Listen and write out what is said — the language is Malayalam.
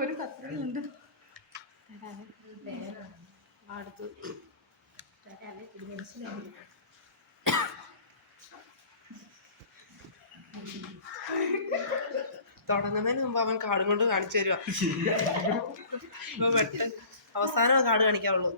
ഒരു കത്രിയുണ്ട് അടുത്ത് തുടങ്ങുന്നതിന് മുമ്പ് അവൻ കാർഡ് കൊണ്ട് കാണിച്ചു തരുക. അവസാനം കാർഡ് കാണിക്കാവുള്ളൂ.